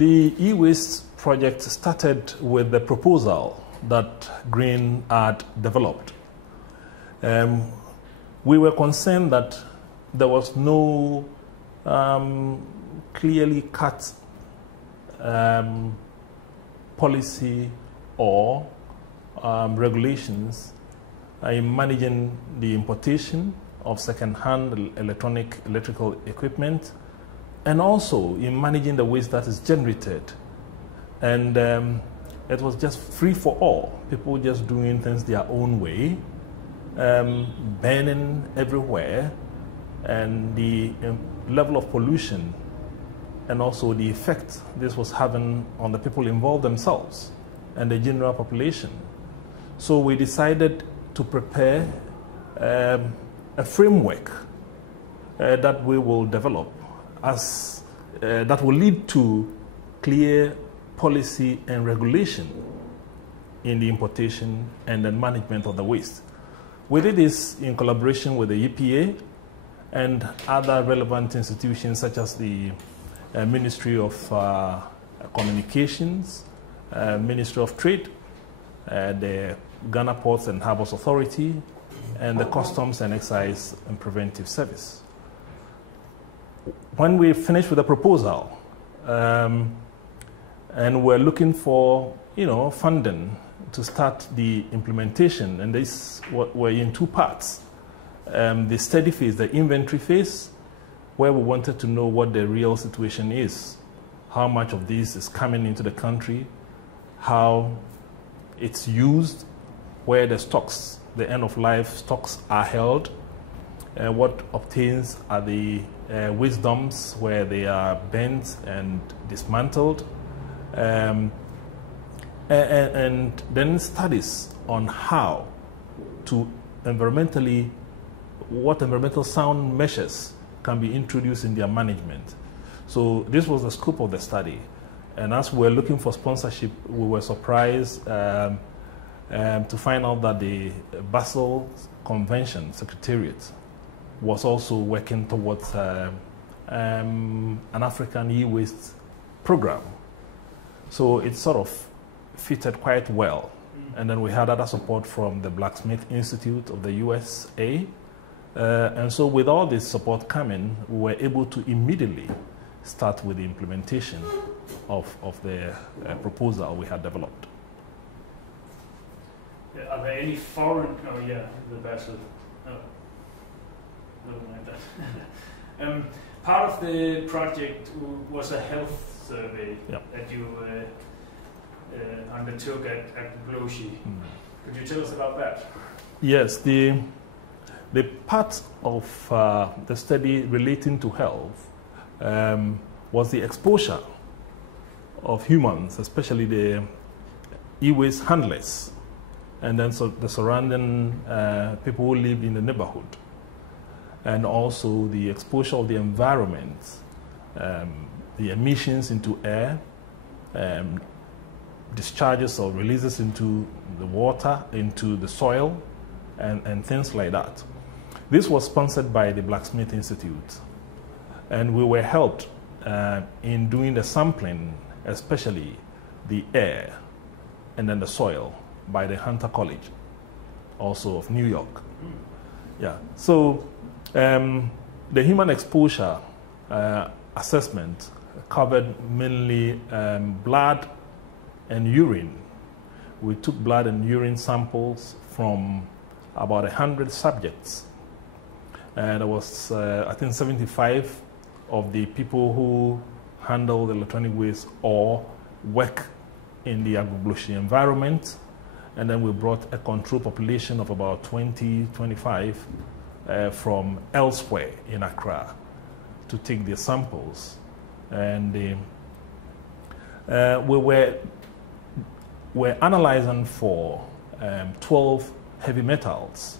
The e-waste project started with the proposal that GreenAd developed. We were concerned that there was no clearly cut policy or regulations in managing the importation of second-hand electrical equipment, and also in managing the waste that is generated. And it was just free for all, people just doing things their own way, burning everywhere, and the level of pollution and also the effect this was having on the people involved themselves and the general population. So we decided to prepare a framework that we will develop as that will lead to clear policy and regulation in the importation and the management of the waste. We did this in collaboration with the EPA and other relevant institutions such as the Ministry of Communications, Ministry of Trade, the Ghana Ports and Harbors Authority, and the Customs and Excise and Preventive Service. When we finished with the proposal, and we're looking for, funding to start the implementation, and this were in two parts. The study phase, the inventory phase, where we wanted to know what the real situation is, how much of this is coming into the country, how it's used, where the stocks, the end-of-life stocks are held, what obtains are the waste dumps where they are bent and dismantled, and then studies on how to what environmental sound measures can be introduced in their management. So this was the scope of the study. And as we were looking for sponsorship, we were surprised to find out that the Basel Convention Secretariat was also working towards an African e-waste program. So it sort of fitted quite well. And then we had other support from the Blacksmith Institute of the USA. And so with all this support coming, we were able to immediately start with the implementation of the proposal we had developed. Are there any foreign, the Basel, like that. Part of the project was a health survey that you undertook at Bloshi. Could you tell us about that? Yes, the part of the study relating to health was the exposure of humans, especially the e-waste handlers, and then the surrounding people who live in the neighborhood, and also the exposure of the environment, the emissions into air, discharges or releases into the water, into the soil, and things like that. This was sponsored by the Blacksmith Institute, and we were helped in doing the sampling, especially the air and then the soil, by the Hunter College, also of New York. Yeah. So the human exposure assessment covered mainly blood and urine. We took blood and urine samples from about 100 subjects. And there was, I think, 75 of the people who handle the electronic waste or work in the agro-Bloshi environment. And then we brought a control population of about 20, 25 from elsewhere in Accra to take their samples. And we were analyzing for 12 heavy metals.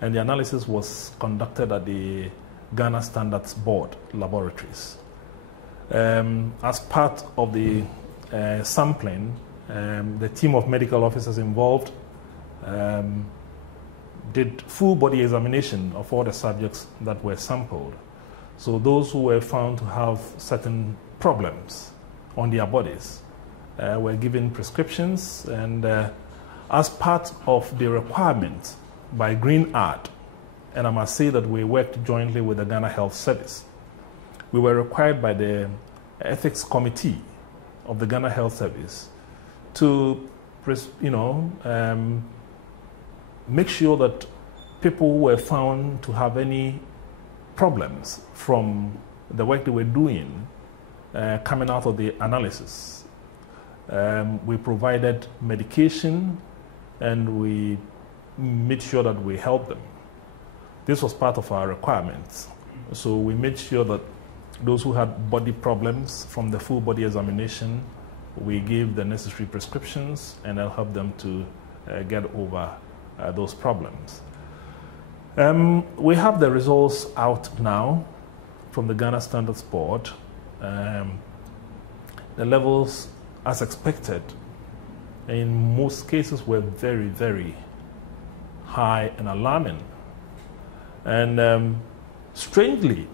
And the analysis was conducted at the Ghana Standards Board laboratories. As part of the sampling, the team of medical officers involved did full body examination of all the subjects that were sampled. So those who were found to have certain problems on their bodies. We're given prescriptions, and as part of the requirement by GreenAd, and I must say that we worked jointly with the Ghana Health Service, we were required by the Ethics Committee of the Ghana Health Service to, make sure that people who were found to have any problems from the work they were doing coming out of the analysis. We provided medication, and we made sure that we helped them. This was part of our requirements. So we made sure that those who had body problems from the full body examination, we gave the necessary prescriptions, and I'll help them to get over those problems. We have the results out now from the Ghana Standards Board. The levels, as expected, in most cases were very, very high and alarming. And strangely,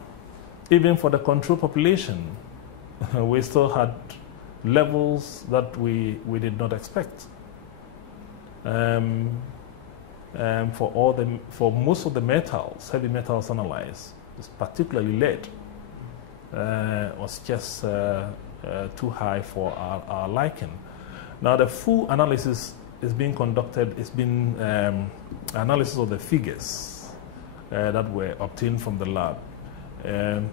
even for the control population, we still had levels that we did not expect. For most of the metals, heavy metals analyzed, particularly lead, was just too high for our liking. Now the full analysis is being conducted. It's been analysis of the figures that were obtained from the lab.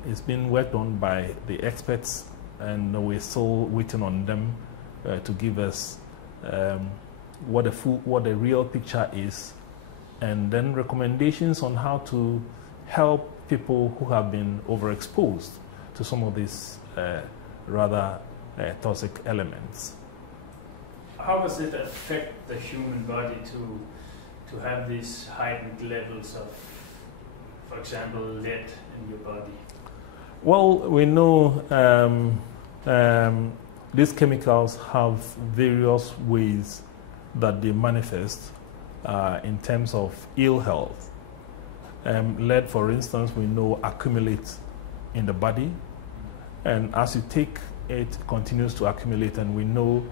It's been worked on by the experts, and we're still waiting on them to give us what the real picture is, and then recommendations on how to help people who have been overexposed to some of these rather toxic elements. How does it affect the human body to have these heightened levels of, for example, lead in your body? Well, we know these chemicals have various ways that they manifest in terms of ill health. Lead, for instance, we know accumulates in the body, and as you take it, continues to accumulate, and we know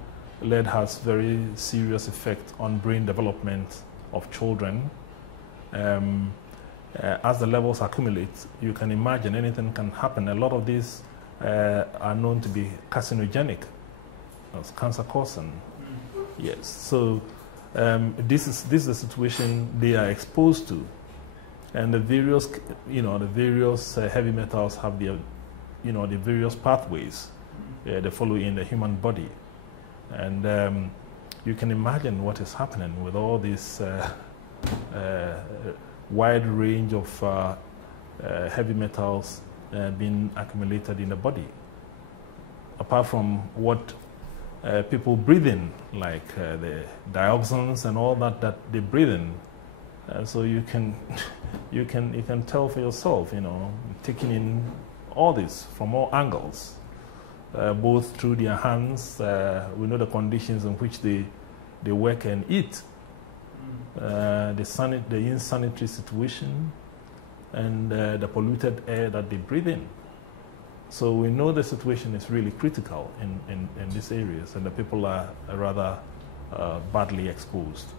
lead has very serious effect on brain development of children. As the levels accumulate, you can imagine anything can happen. A lot of these are known to be carcinogenic, cancer causing. Yes, so this is the situation they are exposed to, and the various heavy metals have the various pathways they follow in the human body, and you can imagine what is happening with all this wide range of heavy metals being accumulated in the body. Apart from what people breathe in, like the dioxins and all that they breathe in. So you can tell for yourself, taking in all this from all angles, both through their hands. We know the conditions in which they work and eat, the insanitary situation, and the polluted air that they breathe in. So we know the situation is really critical in these areas, and the people are rather badly exposed.